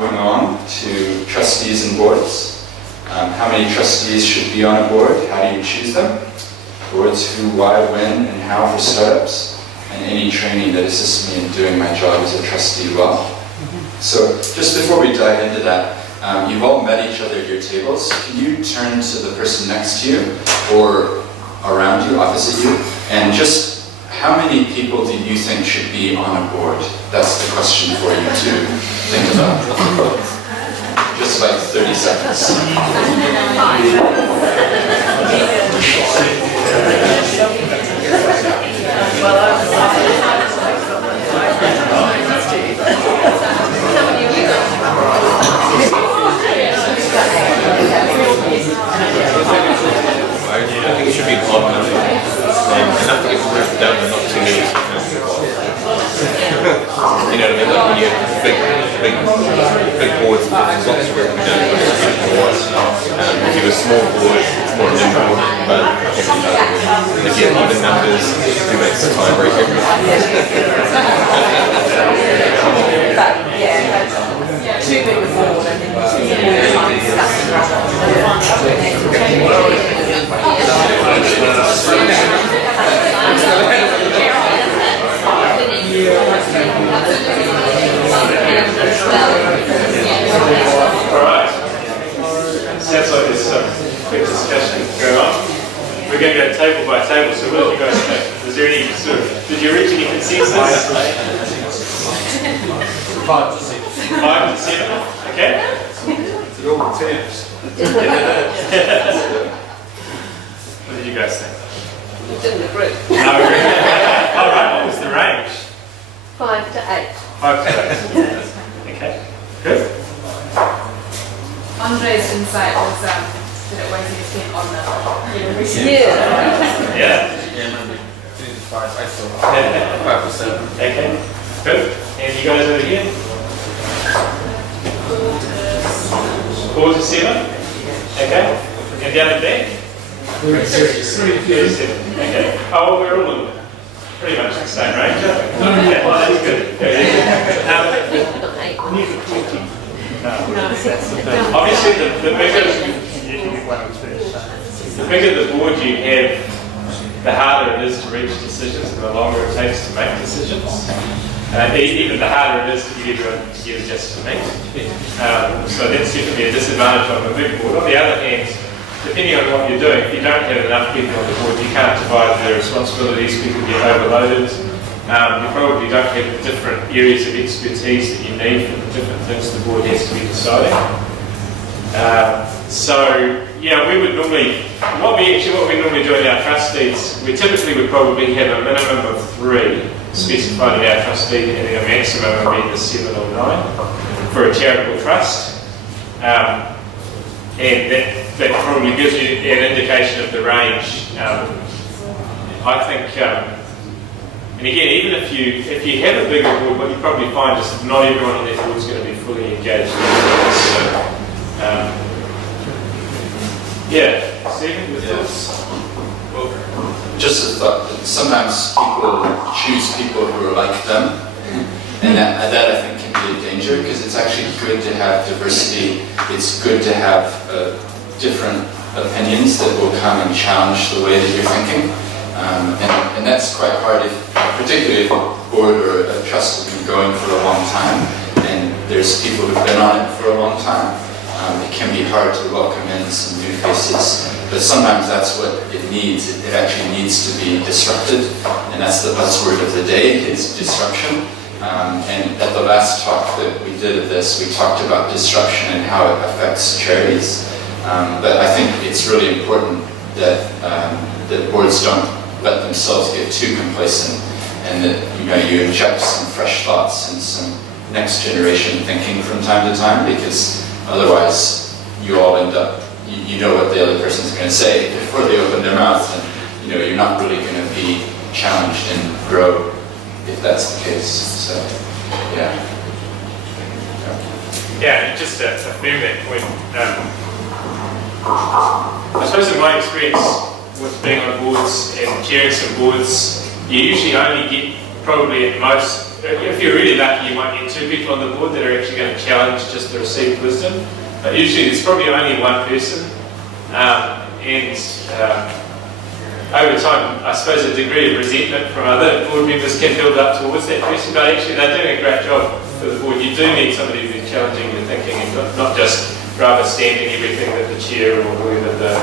Moving on to trustees and boards. How many trustees should be on a board? How do you choose them? Boards, who, why, when, and how for startups, and any training that assists me in doing my job as a trustee well. So just before we dive into that, you've all met each other at your tables. Can you turn to the person next to you or around you, opposite you, and just how many people do you think should be on a board? That's the question for you to think about. Just like 30 seconds. I think it should be odd enough to get moved down and not too many. You know what I mean? Like when you have big boards with lots of work to be done, if you have a small board, it's more nimble, but if you have even numbers, you make the time break too big a board and then Alright, sounds like there's some quick discussion going on. We're going to go table by table, so what did you guys think? Was there any sort of, did you reach any consensus? 5 to 6. 5 to 7, okay? It all depends. What did you guys think? we didn't agree. No, alright, what was the range? 5 to 8. 5 to 8. Okay, good. Andre's insight was that it always needs to be on the Yeah. Yeah. Yeah, maybe 3 to 5. I thought 5 to 7. Okay, good. And you guys over here? 4 to 7? Okay. And down the back? 3 to 6. 3 to 7. Okay. Oh, we're all in pretty much the same range, aren't we? Yeah, well, that's good. Obviously, the bigger the board you have, the harder it is to reach decisions and the longer it takes to make decisions. Even the harder it is to get everyone together just to meet. So that's definitely a disadvantage on a big board. On the other hand, depending on what you're doing, if you don't have enough people on the board, you can't divide the responsibilities, people get overloaded. You probably don't have the different areas of expertise that you need for the different things the board has to be deciding. So yeah, we would normally, what we normally do in our trustees, we typically would probably have a minimum of 3 specified in our trustee, and then a maximum of either 7 or 9 for a charitable trust. And that probably gives you an indication of the range. I think, and again, even if you have a bigger board, what you probably find is that not everyone on that board is going to be fully engaged in this. So, yeah, Stephen, with this? Well, just a thought that sometimes people choose people who are like them, and that I think can be a danger, because it's actually good to have diversity. It's good to have different opinions that will come and challenge the way that you're thinking. And that's quite hard, particularly if a board or a trust has been going for a long time, and there's people who've been on it for a long time. It can be hard to welcome in some new faces, but sometimes that's what it needs. It actually needs to be disrupted, and that's the buzzword of the day, is disruption. And at the last talk that we did of this, we talked about disruption and how it affects charities. But I think it's really important that that boards don't let themselves get too complacent, and that you inject some fresh thoughts and some next generation thinking from time to time, because otherwise you all end up, you know what the other person's going to say before they open their mouth, and you're not really going to be challenged and grow if that's the case. So yeah. Yeah, just to affirm that point, I suppose in my experience with being on boards and chairing some boards, you usually only get probably at most, if you're really lucky, you might get 2 people on the board that are actually going to challenge just the received wisdom. But usually there's probably only one person. Over time, I suppose a degree of resentment from other board members can build up towards that person, but actually they're doing a great job for the board. You do need somebody who's challenging your thinking and not just rubber stamping everything that the chair or whoever the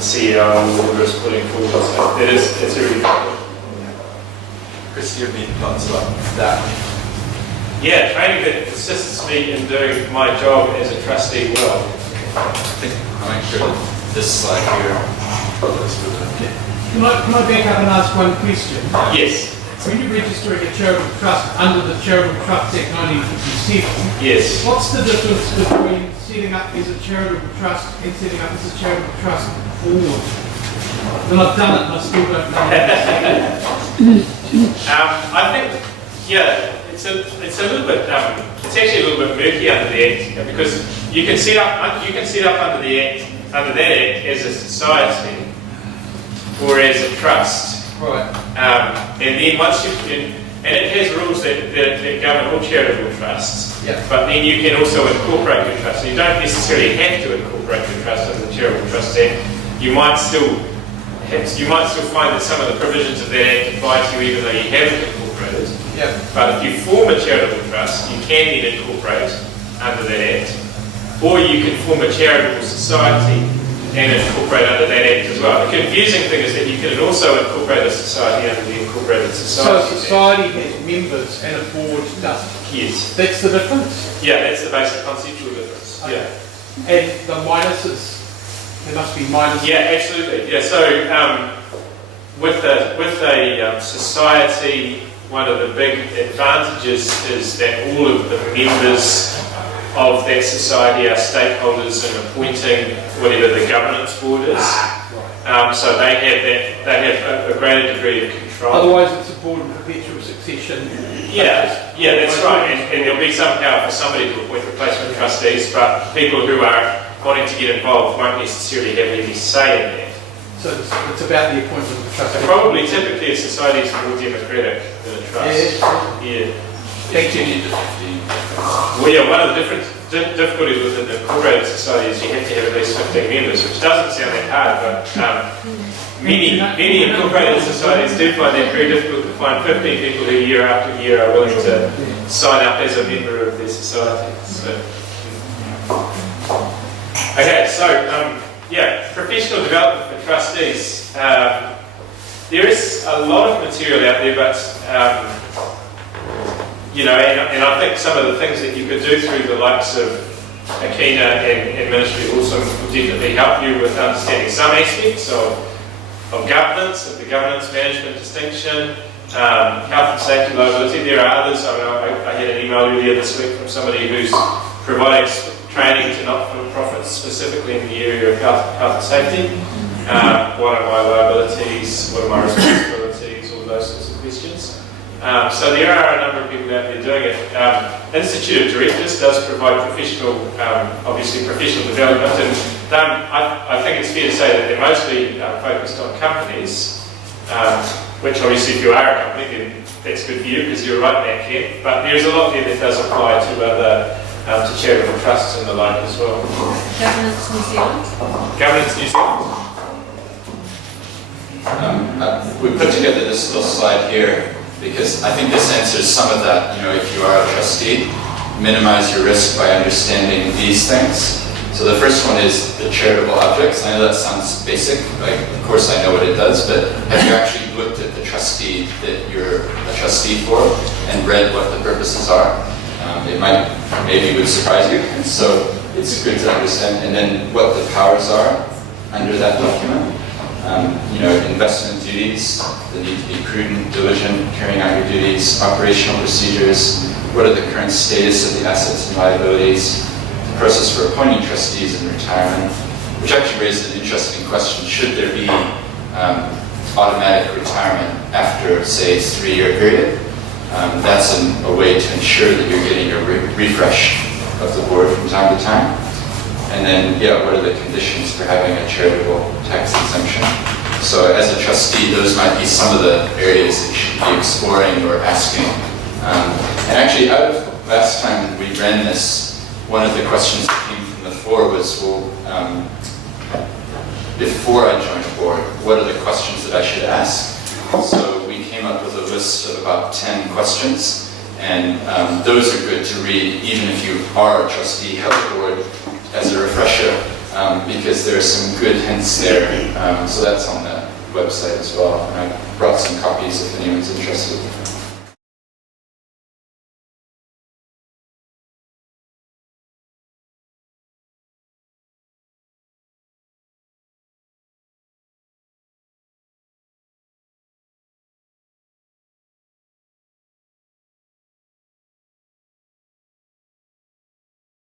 CEO or whoever is putting forward. So it's a really good. Chris, your main thoughts about that? Yeah, training that assists me in doing my job as a trustee well. I think I'll make sure that this slide here. Okay. Can I back up and ask one question? Yes. When you're registering a charitable trust under the Charitable Trust Act 1957, Yes. what's the difference between setting up as a charitable trust and setting up as a charitable trust board? Well, I've done it and I still don't know. I think, yeah, it's a little bit, it's actually a little bit murky under the Act because you can set up under the Act, under that Act as a society or as a trust. Right. And then once and it has rules that govern all charitable trusts. Yeah. But then you can also incorporate your trust. So you don't necessarily have to incorporate your trust under the Charitable Trust Act. You might still find that some of the provisions of that Act apply to you even though you haven't incorporated. Yeah. But if you form a charitable trust, you can then incorporate under that Act. Or you can form a charitable society and incorporate under that Act as well. The confusing thing is that you can also incorporate a society under the Incorporated So Society a society has members and a board doesn't. Yes. That's the difference? Yeah, that's the basic conceptual difference. Okay. Yeah. And the minuses, there must be minuses. Yeah, absolutely. Yeah, so with a society, one of the big advantages is that all of the members of that society are stakeholders in appointing whatever the governance board is. So they have a greater degree of control. Otherwise it's a board of perpetual succession. Yeah, that's right. And there'll be some power for somebody to appoint replacement trustees, but people who are wanting to get involved won't necessarily have any say in that. So it's about the appointment of the trustee. Probably, typically, a society is more democratic than a trust. Yeah. Thank you. Well, yeah, one of the difficulties with an incorporated society is you have to have at least 15 members, which doesn't sound that hard, but many incorporated societies do find that very difficult to find 15 people who year after year are willing to sign up as a member of their society. So, okay, so yeah, professional development for trustees. There is a lot of material out there, but you know, and I think some of the things that you could do through the likes of Akina and Ministry also will definitely help you with understanding some aspects of governance, of the governance management distinction, health and safety liability. There are others. I had an email earlier this week from somebody who's providing training to not-for-profits specifically in the area of health and safety. What are my liabilities? What are my responsibilities? All those sorts of questions. So there are a number of people out there doing it. Institute of Directors does provide professional, obviously professional development, and I think it's fair to say that they're mostly focused on companies, which obviously if you are a company then that's good for you because you're right in that camp, but there's a lot there that does apply to other to charitable trusts and the like as well. Governance New Zealand. Governance New Zealand. We put together this little slide here because I think this answers some of that. You know, if you are a trustee, minimize your risk by understanding these things. So the first one is the charitable objects. I know that sounds basic, like of course I know what it does, but have you actually looked at the trustee that you're a trustee for and read what the purposes are? It maybe would surprise you, so it's good to understand. And then what the powers are under that document. You know, investment duties, the need to be prudent, diligent, carrying out your duties, operational procedures, what are the current status of the assets and liabilities, the process for appointing trustees in retirement, which actually raised an interesting question. Should there be automatic retirement after, say, a 3-year period? That's a way to ensure that you're getting a refresh of the board from time to time. And then, yeah, what are the conditions for having a charitable tax exemption? So as a trustee, those might be some of the areas that you should be exploring or asking. And actually, out of last time we ran this, one of the questions that came from the floor was, well, before I join a board, what are the questions that I should ask? So we came up with a list of about 10 questions, and those are good to read even if you are a trustee of the board as a refresher, because there are some good hints there. So that's on the website as well, and I brought some copies if anyone's interested.